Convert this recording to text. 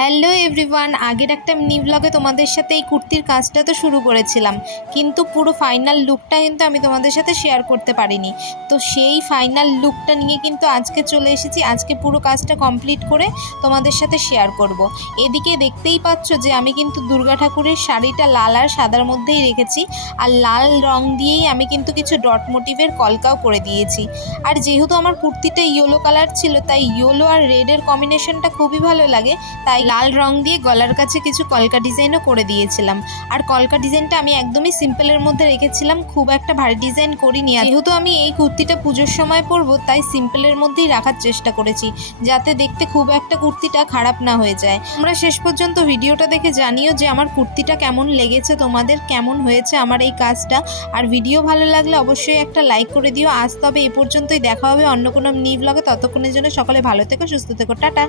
Hello everyone, আগের একটা mini ব্লগে তোমাদের সাথে এই কুর্তির কাজটা তো শুরু করেছিলাম, কিন্তু পুরো ফাইনাল লুকটা কিন্তু আমি তোমাদের সাথে শেয়ার করতে পারিনি। তো সেই ফাইনাল লুকটা নিয়ে কিন্তু আজকে চলে এসেছি। আজকে পুরো কাজটা কমপ্লিট করে তোমাদের সাথে শেয়ার করব। এদিকে দেখতেই পাচ্ছ যে আমি কিন্তু দুর্গা ঠাকুরের শাড়িটা লাল আর সাদার মধ্যেই রেখেছি, আর লাল রং দিয়েই আমি কিন্তু কিছু ডট মোটিভের কলকাও করে দিয়েছি। আর যেহেতু আমার কুর্তিটা ইয়েলো কালার ছিল, তাই ইয়েলো আর রেডের কম্বিনেশনটা খুবই ভালো লাগে, তাই লাল রং দিয়ে গলার কাছে কিছু কলকা ডিজাইনও করে দিয়েছিলাম। আর কলকা ডিজাইনটা আমি একদমই সিম্পলের মধ্যে রেখেছিলাম, খুব একটা ভারী ডিজাইন করিনি। যেহেতু আমি এই কুর্তিটা পুজোর সময় পরবো, তাই সিম্পলের মধ্যেই রাখার চেষ্টা করেছি, যাতে দেখতে খুব একটা কুর্তিটা খারাপ না হয়ে যায়। তোমরা শেষ পর্যন্ত ভিডিওটা দেখে জানিও যে আমার কুর্তিটা কেমন লেগেছে, তোমাদের কেমন হয়েছে আমার এই কাজটা। আর ভিডিও ভালো লাগলে অবশ্যই একটা লাইক করে দিও। আজ তবে এ পর্যন্তই, দেখা হবে অন্য কোনো মিনি ব্লগে। ততক্ষণের জন্য সকলে ভালো থেকো, সুস্থ থেকো, টাটা।